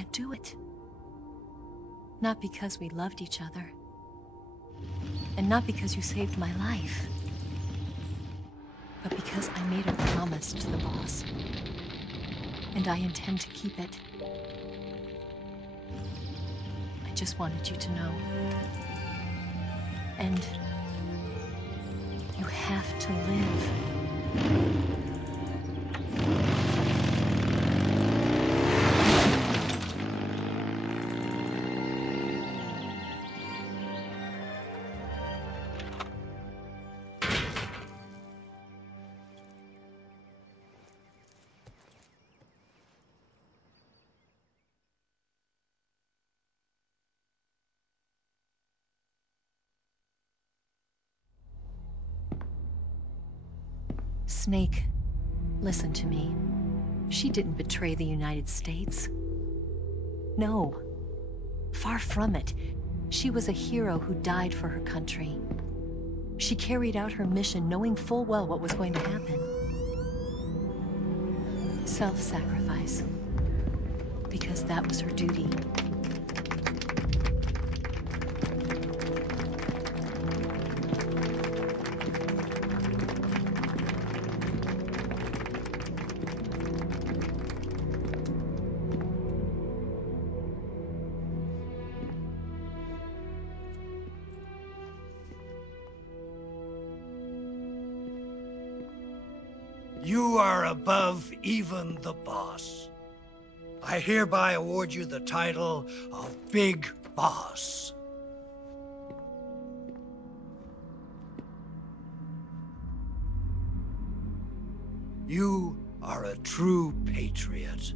can't do it. Not because we loved each other. And not because you saved my life. But because I made a promise to the boss. And I intend to keep it. I just wanted you to know. And you have to live. Snake, listen to me. She didn't betray the United States. No, far from it. She was a hero who died for her country. She carried out her mission knowing full well what was going to happen. Self-sacrifice. Because that was her duty. You are above even the boss. I hereby award you the title of Big Boss. You are a true patriot.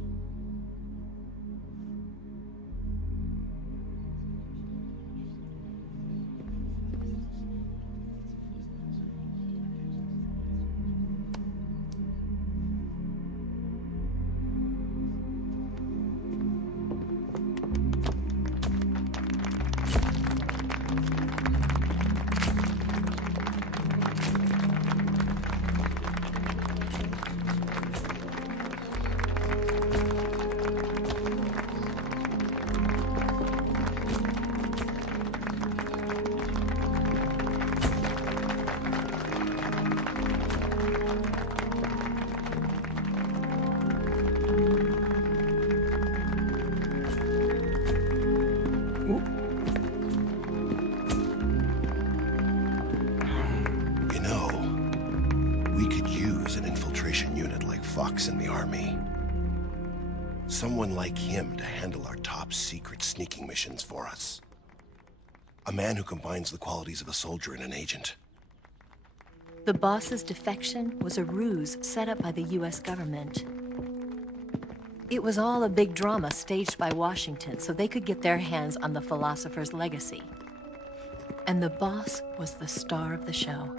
In the army. Someone like him to handle our top secret sneaking missions for us. A man who combines the qualities of a soldier and an agent. The boss's defection was a ruse set up by the US government. It was all a big drama staged by Washington so they could get their hands on the philosopher's legacy. And the boss was the star of the show.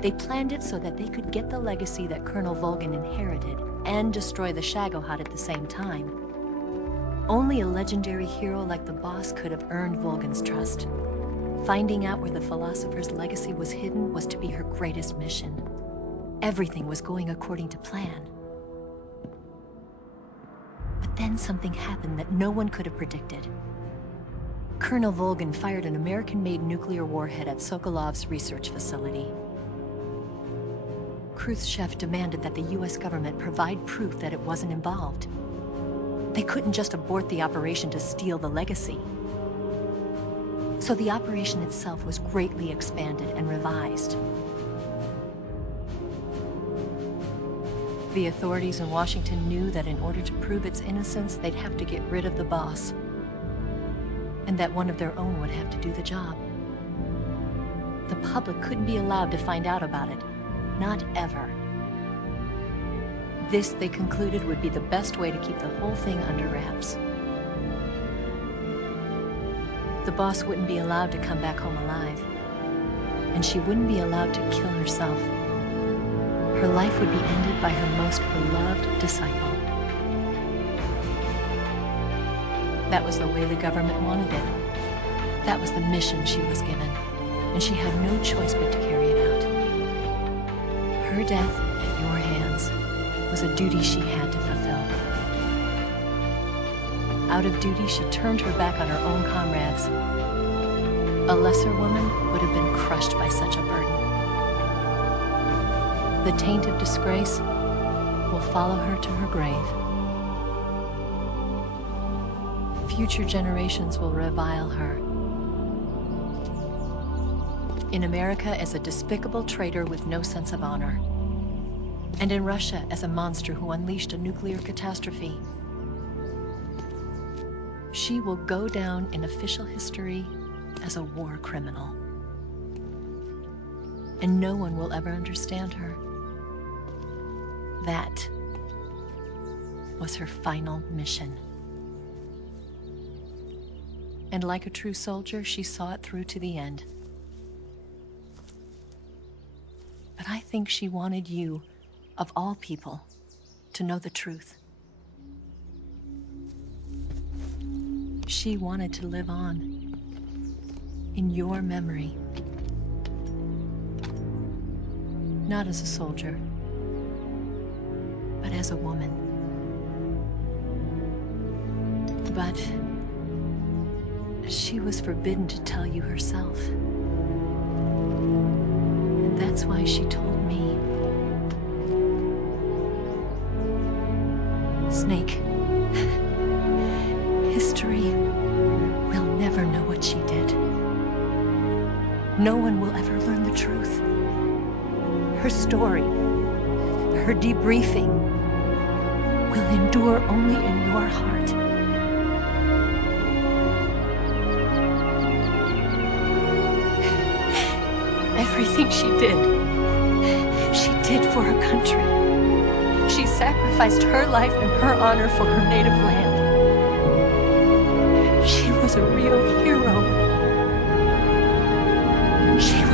They planned it so that they could get the legacy that Colonel Volgin inherited and destroy the Shagohod at the same time. Only a legendary hero like the boss could have earned Volgin's trust. Finding out where the philosopher's legacy was hidden was to be her greatest mission. Everything was going according to plan. But then something happened that no one could have predicted. Colonel Volgin fired an American-made nuclear warhead at Sokolov's research facility. Khrushchev demanded that the US government provide proof that it wasn't involved. They couldn't just abort the operation to steal the legacy. So the operation itself was greatly expanded and revised. The authorities in Washington knew that in order to prove its innocence, they'd have to get rid of the boss. And that one of their own would have to do the job. The public couldn't be allowed to find out about it. Not ever. This, they concluded, would be the best way to keep the whole thing under wraps. The boss wouldn't be allowed to come back home alive. And she wouldn't be allowed to kill herself. Her life would be ended by her most beloved disciple. That was the way the government wanted it. That was the mission she was given. And she had no choice but to carry it out. Her death at your hands was a duty she had to fulfill. Out of duty, she turned her back on her own comrades. A lesser woman would have been crushed by such a burden. The taint of disgrace will follow her to her grave. Future generations will revile her. In America as a despicable traitor with no sense of honor. And in Russia as a monster who unleashed a nuclear catastrophe. She will go down in official history as a war criminal. And no one will ever understand her. That was her final mission. And like a true soldier, she saw it through to the end. But I think she wanted you, of all people, to know the truth. She wanted to live on in your memory. Not as a soldier, but as a woman. But she was forbidden to tell you herself. And that's why she told me. Snake, history will never know what she did. No one will ever learn the truth. Her story, her debriefing, will endure only in your heart. Everything she did for her country. She sacrificed her life and her honor for her native land. She was a real hero. She